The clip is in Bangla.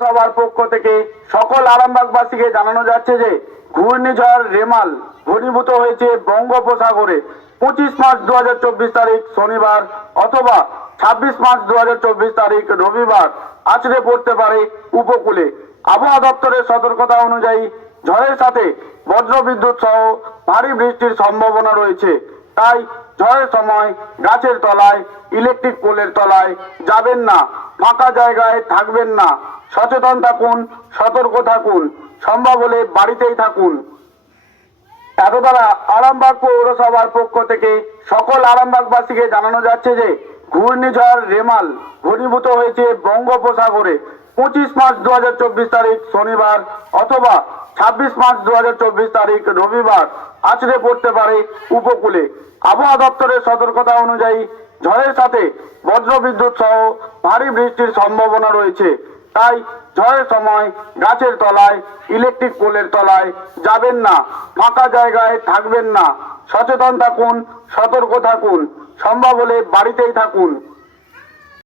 পৌরসভার পক্ষ থেকে সকল আরামবাগবাসীকে জানানো যাচ্ছে যে ঘূর্ণিঝড় রেমাল ঘনীভূত হয়েছে বঙ্গোপসাগরে 25 মার্চ 2024 তারিখ শনিবার অথবা 26 মার্চ 2024 তারিখ রবিবার আছড়ে পড়তে পারে উপকূলে। আবহাওয়া দপ্তরের সতর্কতা অনুযায়ী ঝড়ের সাথে বজ্রবিদ্যুৎ সহ ভারী বৃষ্টির সম্ভাবনা রয়েছে। তাই ঝড়ের সময় গাছের তলায়, ইলেকট্রিক পোলের তলায় যাবেন না, ফাঁকা জায়গায় থাকবেন না। সচেতন থাকুন, সতর্ক থাকুন, সম্ভব হলে বাড়িতেই থাকুন। এত দ্বারা আরামবাগ পৌরসভার পক্ষ থেকে সকল আরামবাগবাসীকে জানানো যাচ্ছে যে ঘূর্ণিঝড় রেমাল ঘনীভূত হয়েছে বঙ্গোপসাগরে 25 মার্চ 2024 তারিখ শনিবার অথবা 26 মার্চ 2024 তারিখ রবিবার আছড়ে পড়তে পারে উপকূলে। আবহাওয়া দপ্তরের সতর্কতা অনুযায়ী ঝড়ের সাথে বজ্রবিদ্যুৎ সহ ভারী বৃষ্টির সম্ভাবনা রয়েছে। তাই ঝড়ের সময় গাছের তলায়, ইলেকট্রিক পোলের তলায় যাবেন না, ফাঁকা জায়গায় থাকবেন না। সচেতন থাকুন, সতর্ক থাকুন, সম্ভব হলে বাড়িতেই থাকুন।